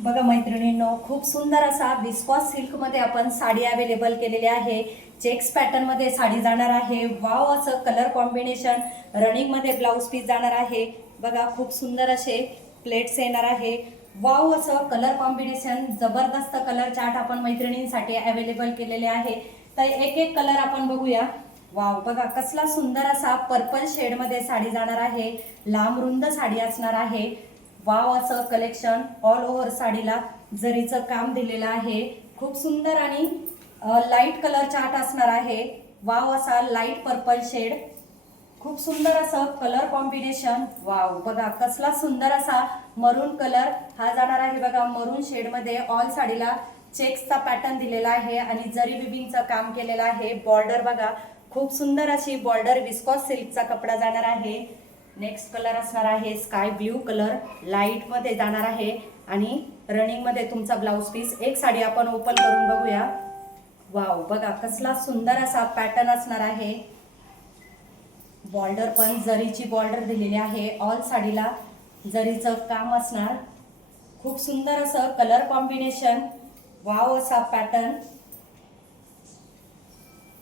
बघा मैत्रिणींनो, खूप सुंदर असा विस्कॉस सिल्क मध्ये आपण साडी अवेलेबल केलेली आहे। चेक्स पॅटर्न मध्ये साडी जाणार आहे। वाव असं कलर कॉम्बिनेशन रनिंग मध्ये ब्लाउज पीस जाणार आहे। बघा खूप सुंदर असे प्लेट्स येणार आहे। वाव असं कलर कॉम्बिनेशन जबरदस्त कलर चार्ट आपण मैत्रिणींसाठी अवेलेबल केलेले आहे। तर एक एक कलर आपण बघूया। वाव बघा कसला सुंदर असा पर्पल शेड मध्ये साडी जाणार आहे। लांब रुंद साडी असणार आहे। वाव असं कलेक्शन ऑल ओव्हर साडीला जरीचं काम दिलेलं आहे। खूप सुंदर आणि लाईट कलर चार्ट असणार आहे। वाव असा लाईट पर्पल शेड, खूप सुंदर असं कलर कॉम्बिनेशन। वाव बघा कसला सुंदर असा मरून कलर हा जाणार आहे। बघा मरून शेड मध्ये ऑल साडीला चेक्सचा पॅटर्न दिलेला आहे आणि जरी बिबिंगचं काम केलेलं आहे। बॉर्डर बघा खूप सुंदर अशी बॉर्डर विस्कॉस सिल्कचा कपडा जाणार आहे। नेक्स्ट कलर असणार आहे स्काय ब्ल्यू कलर, लाईट मध्ये जाणार आहे आणि रनिंग मध्ये तुमचा ब्लाउज पीस। एक साडी आपण ओपन करून बघूया। वाव बघा कसला सुंदर असा पॅटर्न असणार आहे। बॉर्डर पण जरीची बॉर्डर दिलेली आहे। ऑल साडीला जरीचं काम असणार। खूप सुंदर असं कलर कॉम्बिनेशन, वाव असा पॅटर्न,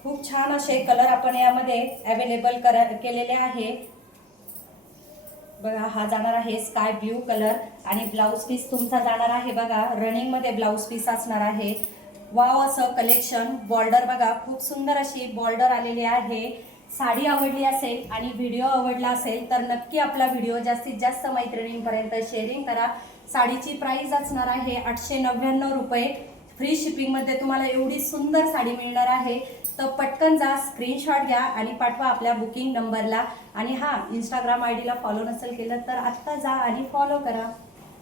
खूप छान असे कलर आपण यामध्ये अवेलेबल केलेले आहे। बघा हा जाणार आहे स्काय ब्ल्यू कलर आणि ब्लाउज पीस तुमचा जाणार आहे बघा रनिंग मध्ये ब्लाउज पीस असणार आहे। वाव असं कलेक्शन, बॉर्डर बघा खूप सुंदर अशी बॉर्डर आलेली आहे। साडी आवडली असेल आणि व्हिडिओ आवडला असेल तर नक्की आपला व्हिडिओ जास्तीत जास्त मैत्रिणींपर्यंत शेअरिंग करा। साडीची प्राइस असणार आहे 899 रुपये। फ्री शिपिंग मध्ये तुम्हाला एवढी सुंदर साडी मिळणार आहे। तर पटकन जा, स्क्रीनशॉट घ्या आणि पाठवा आपल्या बुकिंग नंबरला। आणि हा इंस्टाग्राम आयडीला फॉलो नसेल केलं तर आत्ता जा आणि फॉलो करा।